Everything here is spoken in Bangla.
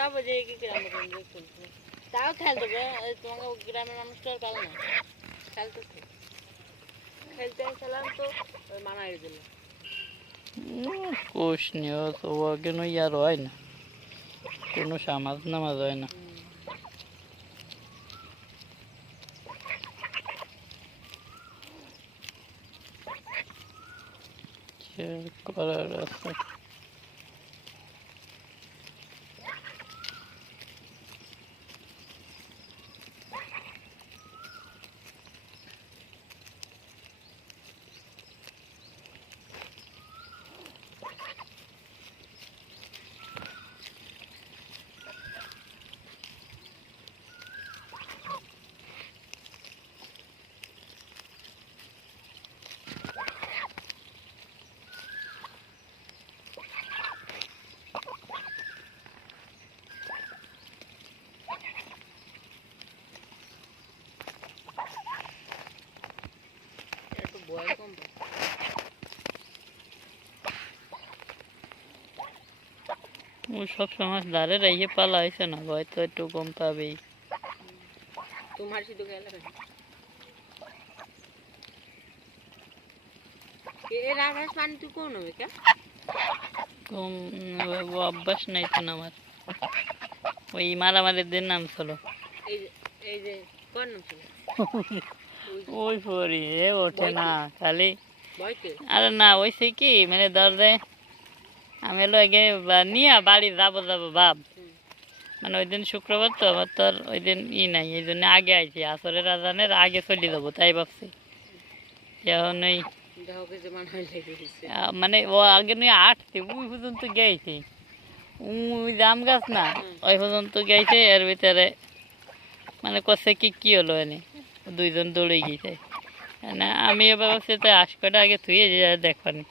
সব যে কি গ্রামে চলছে তাও খেলতে তোমাকে গ্রামের মানুষটা আর পাল না খেলতেছে খেলতে খেলাম তো ওই মানা এড়ে দিল কোষ নিয়ে তো কেন ইয়ার হয় না কোনো সামাজ নামাজ হয় না করার আছে ও সব সময় দাঁড়ে রেখে পালা হয়েছে না হয়তো একটু কম পাবেই তোমার শুধু গেলে এর আভাস পানি তুই কোন হবে কে কম অভ্যাস নাই তো আমার ওই মারামারির দিন নাম ছিল এই যে কোন নাম ছিল ওই পরি এ ওঠে না খালি ভয়তে আরে না ওইসে কি মানে দরজে আমি এলো আগে নিয়ে বাড়ি যাবো ভাব মানে ওই দিন শুক্রবার তো আমার তো ওই দিন নাই এই জন্য আগে আইছি আসরের আজানের আগে চলে যাবো তাই ভাবছি এখন ওই মানে ও আগে নিয়ে আটছে ওই পর্যন্ত গেছে ওই জাম গাছ না ওই পর্যন্ত গেছে এর ভিতরে মানে করছে কি হলো এনে দুইজন দৌড়ে গিয়েছে না আমি এবার ভাবছি তো আসকটা আগে থুয়ে দেখবানি